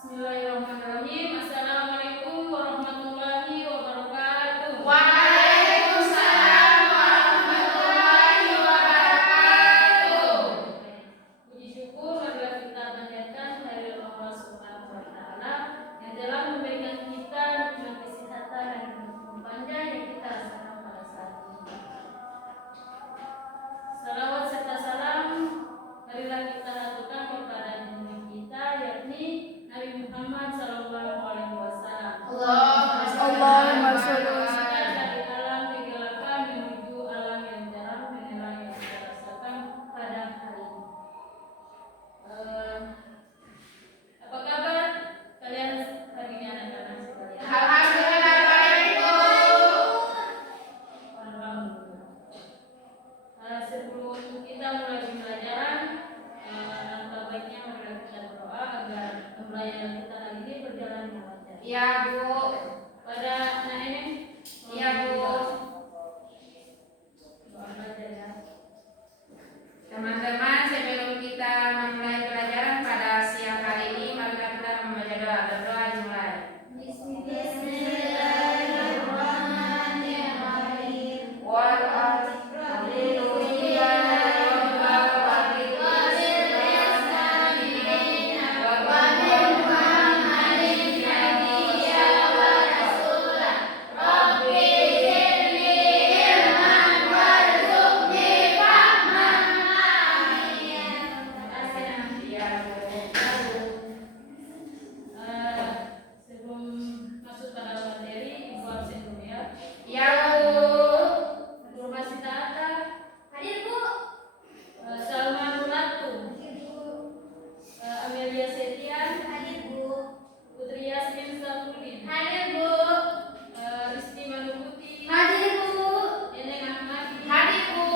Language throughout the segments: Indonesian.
Bismillahirrahmanirrahim. Assalamualaikum warahmatullahi wabarakatuh. Waalaikumsalam warahmatullahi wabarakatuh. Puji syukur marilah kita panjatkan kehadirat Allah Subhanahu wa taala yang telah memberikan kita nikmat kesehatan dan umur panjang yang kita rasakan pada saat ini. Salawat serta salam marilah kita haturkan kepada junjungan kita yakni Nabi Muhammad sallallahu alaihi wasallam. Allahumma sholli wa sallim. Dari alam kegelapan menuju alam yang terang menerang yang kita rasakan pada hari ini. Apa kabar kalian hari ini anak-anak sekalian? Alhamdulillah baik, Bu. Alhamdulillah. Sebelum kita mulai pembelajaran, alangkah baiknya marilah kita berdoa agar pembelajaran kita hari ini berjalan dengan lancar. Iya, Bu. Pada anak ini, Iya, Bu. doa belajar ya. Teman-teman, sebelum kita memulai pelajaran pada siang hari ini, marilah kita membaca doa. Berdoa dimulai. Bismillahirrahmanirrahim. Sebelum masuk pada materi, Ibu absen dulu ya. Iya, Bu. Informasi Tata, Hadir, Bu. Salma Nuratu, Amelia Setian, Hadir, Bu. Putri Yasmin Sabudin, Hadir, Bu. Risti Manuputi, Hadir, Bu. Neneng Ahmadi, Hadir, Bu.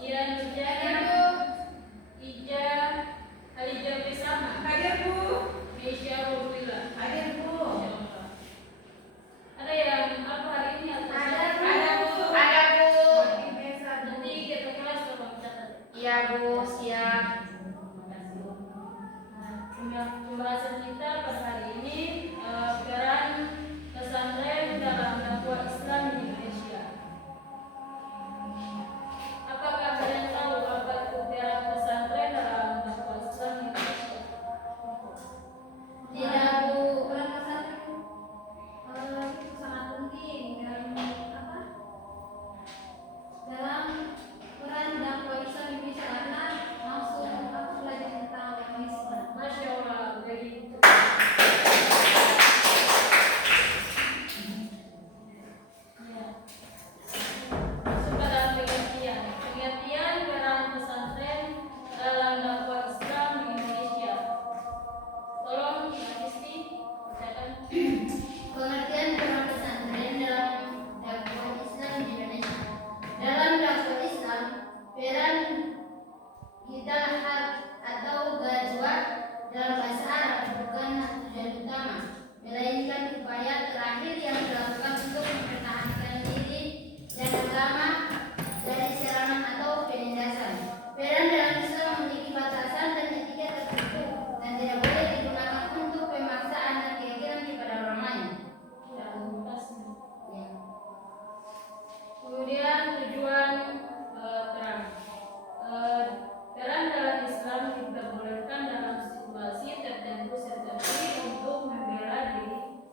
Ian Nurjana, Ija Halijah Besama, Hadir, Bu. Meisya Robrila. Hadir, Bu. Ada yang apa hari ini atau Ada, Bu. Ada, Bu. Ada, Bu. nanti kita kelas tolong catat. Iya, Bu. Siap. Pembahasan kita pada hari ini peran pesantren dalam dakwah Islam di Indonesia. Apakah kalian tahu apa itu peran pesantren dalam dakwah Islam di Indonesia? Tidak, Bu. Peran pesantren itu sangat penting dalam peran dakwah Islam di Indonesia karena langsung belajar tentang agama Islam. Masya Allah, very good. Ya. Masuk pada pengertian. Pengertian peran pesantren dalam dakwah Islam di Indonesia. Tolong, Mbak Isti, bacakan. Pengertian peran pesantren dalam dakwah Islam di Indonesia. Dalam dakwah Islam, peran hidayah atau ghazwah dalam bahasa Arab bukanlah tujuan utama, melainkan upaya terakhir yang dilakukan untuk mempertahankan diri dan agama dari serangan atau penindasan. Peran dalam Islam memiliki batasan dan etika tertentu dan tidak boleh digunakan untuk pemaksaan dan keyakinan kepada orang lain. Ya, tuntasnya. Ya. Kemudian tujuan perang. Peran dalam Islam diperbolehkan dalam situasi tertentu untuk membela diri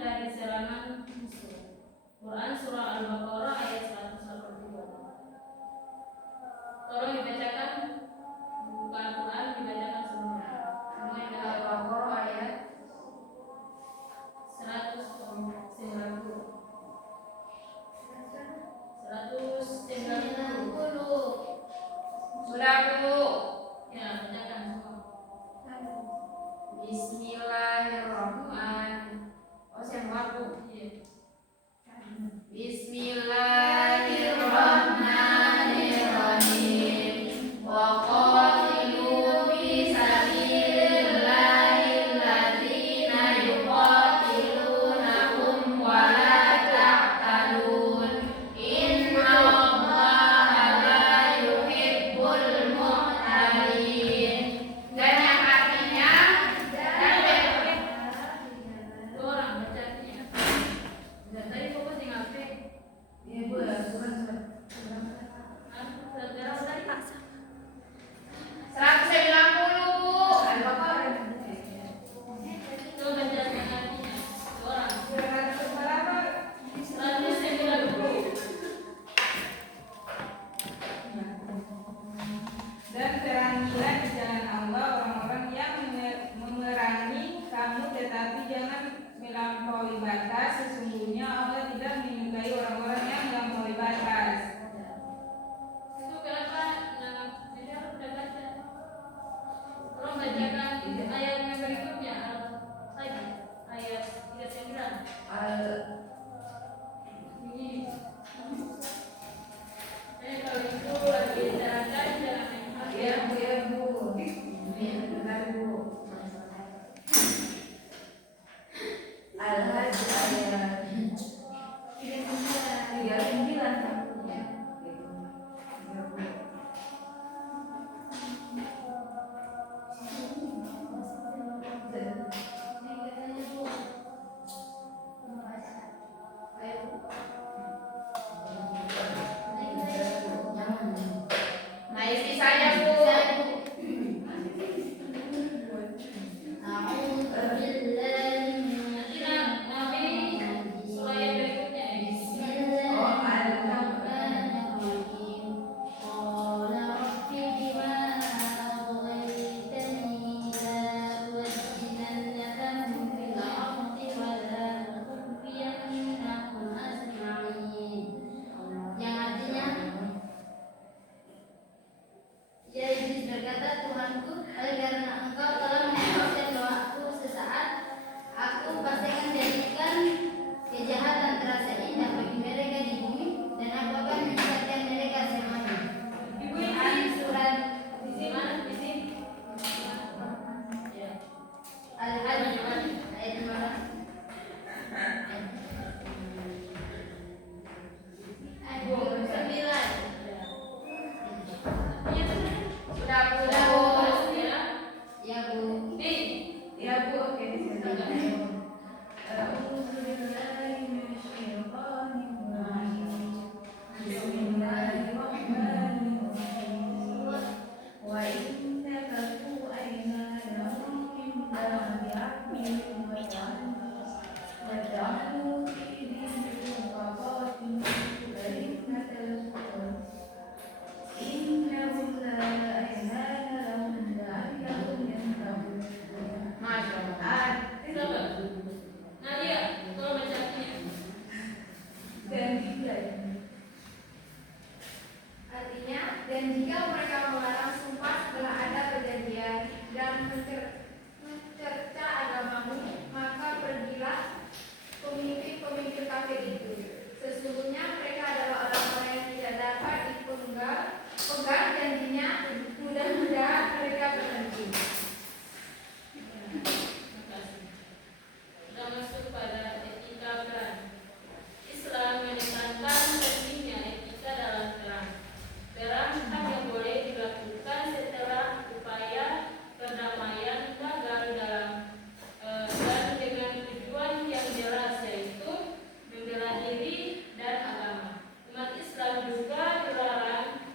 dari serangan musuh. Quran surah Al-Baqarah ayat 182. Tolong dibacakan buka Quran dibacakan semua. Mulai dari Al-Baqarah ayat 190. 190. Sudah, Bu. Ya, bacakan semua. Bismillahirrahmanirrahim. Oh, semua, Bu. Iya. Bismillahirrahmanirrahim. Wa qatilu fi sabilillahil ladzina yuqatilunakum wa la ta'tadun. Innallaha la yuhibbul mu'tadin. Dan yang artinya, dan Dan jika mereka melarang sumpah setelah ada perjanjian dan mencerca agamamu, maka pergilah pemimpin-pemimpin kafir itu. Sesungguhnya mereka adalah orang-orang yang tidak dapat dipegang janjinya, mudah-mudahan mereka berhenti. Kita masuk pada etika perang. Islam menekankan pentingnya etika dalam perang. Perang hanya boleh dilakukan setelah upaya perdamaian gagal dan dengan tujuan yang jelas, yaitu membela diri dan agama. Umat Islam juga dilarang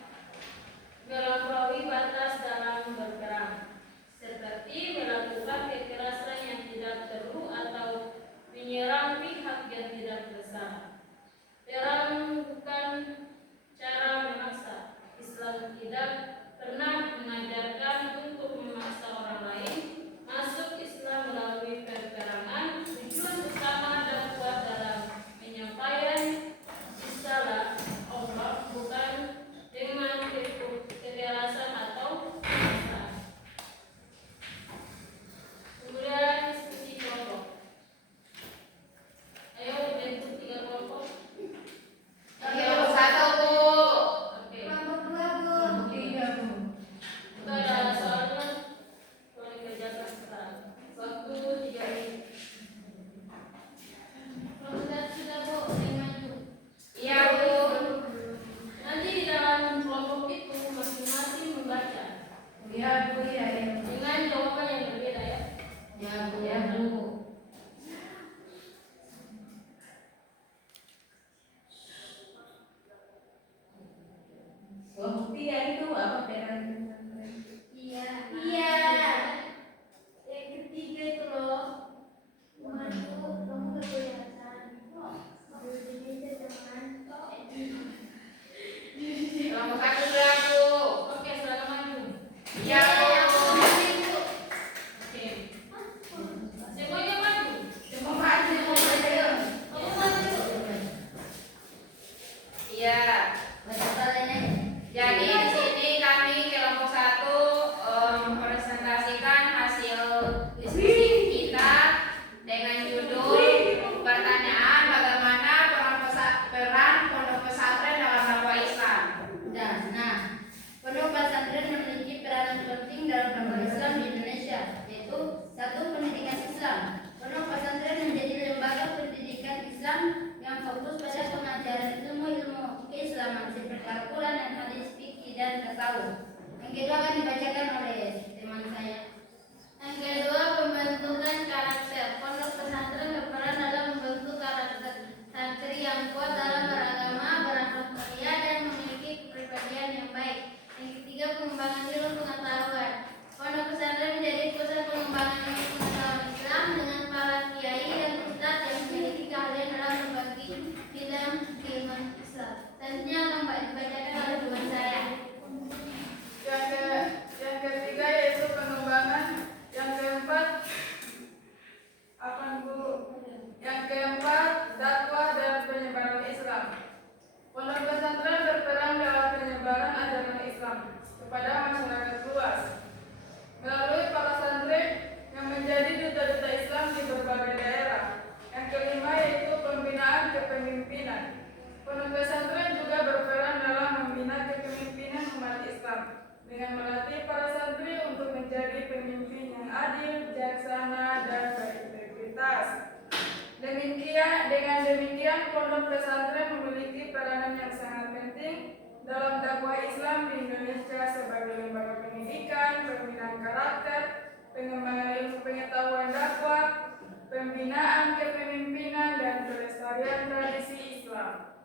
melampaui batas dalam berperang, seperti melakukan kekerasan yang tidak perlu atau menyerang pihak yang tidak bersalah. Perang bukan cara memaksa. Islam tidak pernah mengajarkan untuk memaksa orang lain masuk Islam melalui peperangan. Tujuan utama dan kuat dalam menyampaikan risalah Allah bukan dengan kekerasan atau paksaan. Kemudian diskusi kelompok. Ayo bentuk 3 kelompok. Kelompok 1, Bu. Oke. Kelompok 2, Bu. Iya, Bu. Itu ada soalnya boleh kerjakan sekarang. Waktu 3 menit. Kelompok 1 sudah, Bu. Yang maju. Iya, Bu. Nanti di dalam kelompok itu masing-masing membaca Iya, Bu. Iya, iya. dengan jawaban yang berbeda ya. Ya, Bu. Iya, Bu. Kelompok 3 itu apa perang? Iya. Iya. Yang ketiga itu loh. Maju, kamu kelihatan. Berdiri dengan Kelompok 1 sudah, Bu. Oke, silakan maju. Iya, Bu. Oke. Semuanya maju. Semua maju, Bu. Kamu maju. Iya. baca kalian. Jadi di sini kami kelompok 1 mempresentasikan hasil diskusi kita dengan judul pertanyaan bagaimana peran pondok pesantren dalam dakwah Islam. Nah, pondok pesantren memiliki peranan penting dalam dakwah Islam di Indonesia, yaitu 1. Pendidikan Islam. Pondok pesantren menjadi lembaga pendidikan Islam yang fokus pada pengajaran ilmu-ilmu keislaman seperti Al-Quran dan hadis fikih dan tasawuf. Yang kedua akan dibacakan oleh teman saya. Yang kedua, pembentukan karakter. Pondok pesantren berperan dalam membentuk karakter santri yang kuat dalam beragama, berakhlak mulia, dan memiliki kepribadian yang baik. Yang ketiga, pengembangan ilmu pengetahuan. Pondok pesantren menjadi pusat pengembangan ilmu pengetahuan Islam Dengan demikian, pondok pesantren memiliki peranan yang sangat penting dalam dakwah Islam di Indonesia sebagai lembaga pendidikan, pembinaan karakter, pengembangan ilmu pengetahuan dakwah, pembinaan kepemimpinan, dan pelestarian tradisi Islam.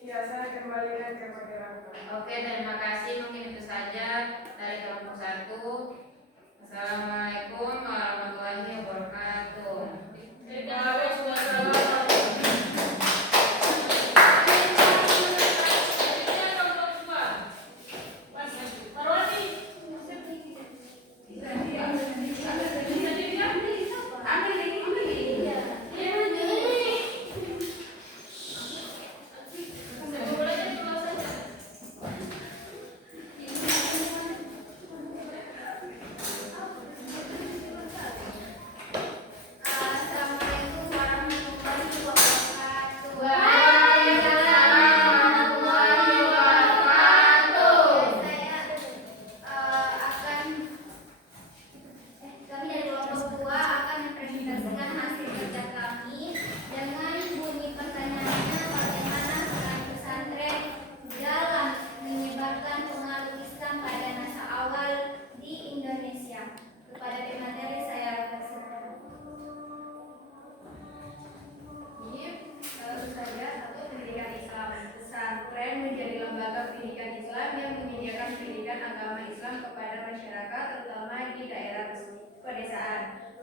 Ya, saya kembalikan ke moderator. Oke, terima kasih. Mungkin itu saja dari kelompok 1. Assalamualaikum warahmatullahi wabarakatuh. Waalaikumsalam.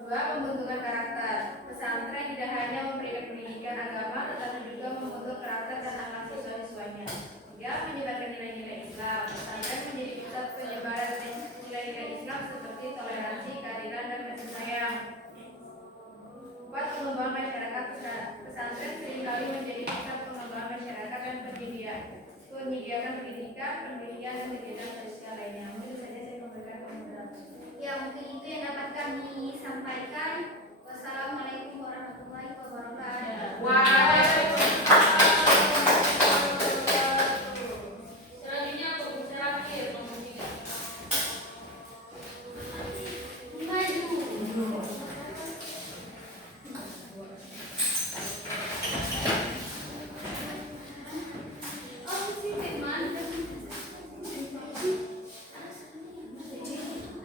Pembentukan karakter. Pesantren tidak hanya memberikan pendidikan agama, tetapi juga membentuk karakter dan akhlak siswa-siswanya. Dia menyebarkan nilai-nilai Islam. Pesantren menjadi pusat penyebaran nilai-nilai Islam seperti toleransi, keadilan, dan kasih sayang. 4. Pengembangan masyarakat. Pesantren seringkali menjadi pusat pengembangan masyarakat dan menyediakan pendidikan, pendidikan, dan kegiatan sosial lainnya. Mungkin saja saya memberikan komentar. Ya, mungkin itu yang dapat kami sampaikan. Wassalamualaikum warahmatullahi wabarakatuh. Selanjutnya pembicara terakhir nomor 3.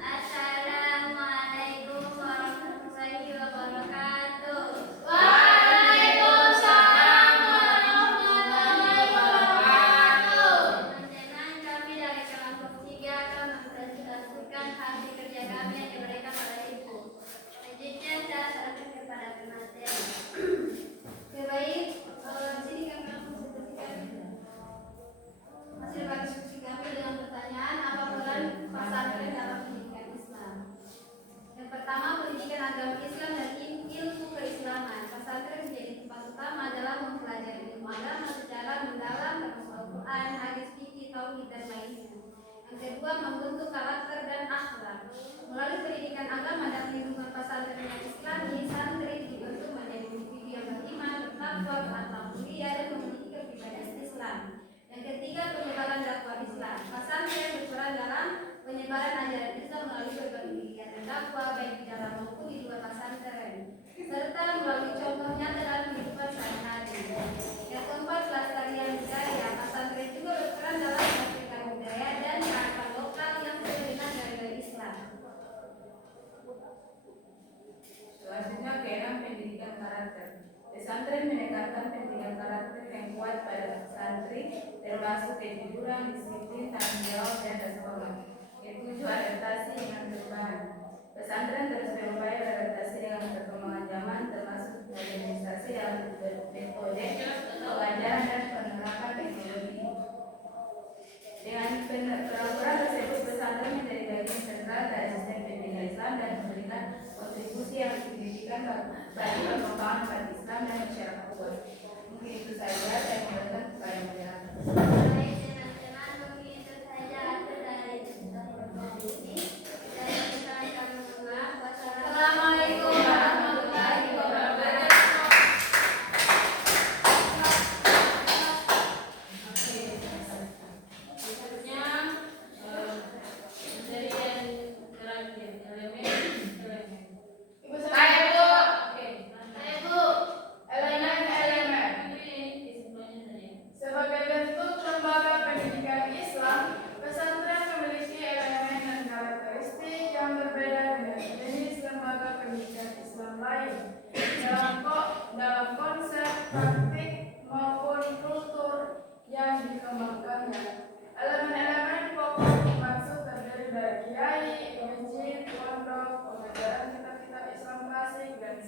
Assalamualaikum warahmatullahi wabarakatuh. Waalaikumsalam warahmatullahi wabarakatuh. Teman-teman, kami dari kelompok 3 akan mempresentasikan hasil kerja kami yang diberikan oleh Ibu. Selanjutnya saya serahkan kepada pemateri. Baik, di sini kami akan mempresentasikan hasil diskusi kami dengan pertanyaan apa peran pesantren dalam pendidikan Islam. Yang pertama, pendidikan agama Islam dan ilmu keislaman. Pesantren menjadi tempat utama dalam mempelajari ilmu agama secara mendalam termasuk Al-Quran, hadis, fikih, tauhid, dan lainnya. Yang kedua, membentuk karakter dan akhlak. Melalui pendidikan agama dan lingkungan pesantren yang Islam, santri dibentuk menjadi individu yang beriman, bertakwa, berakhlak mulia, dan memiliki kepribadian Islam. Yang ketiga, penyebaran dakwah Islam. Pesantren berperan dalam penyebaran ajaran Islam melalui berbagai kegiatan dakwah baik di dalam maupun di luar pesantren, serta melalui contoh nyata dalam kehidupan sehari-hari. Yang keempat, pelestarian budaya. Pesantren juga berperan dalam melestarikan budaya dan kearifan lokal yang sesuai dengan nilai-nilai Islam. Selanjutnya, keenam, pendidikan karakter. Pesantren menekankan pendidikan karakter yang kuat pada santri, termasuk kejujuran, disiplin, tanggung jawab, dan rasa hormat. Ketujuh, adaptasi dengan perubahan. Pesantren terus berupaya beradaptasi dengan perkembangan zaman, termasuk modernisasi dalam metode pengajaran dan penerapan teknologi. Dengan peraturan tersebut, pesantren menjadi bagian sentral dari sistem pendidikan Islam dan memberikan kontribusi yang signifikan bagi perkembangan umat Islam dan masyarakat luas. Mungkin itu saja saya memberikan kepada moderator. Baik, teman-teman, mungkin itu saja hasil dari diskusi ini. Dari kesalahan kami mohon maaf. Wassalamualaikum warahmatullahi wabarakatuh. Selanjutnya dari yang terakhir elemen. Ibu, Baik, Bu. Oke, Ibu.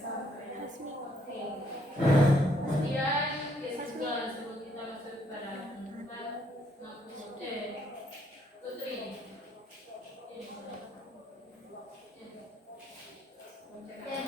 pesantren. Oke. Kemudian kesimpulan sebelum kita masuk pada Putri. Jadi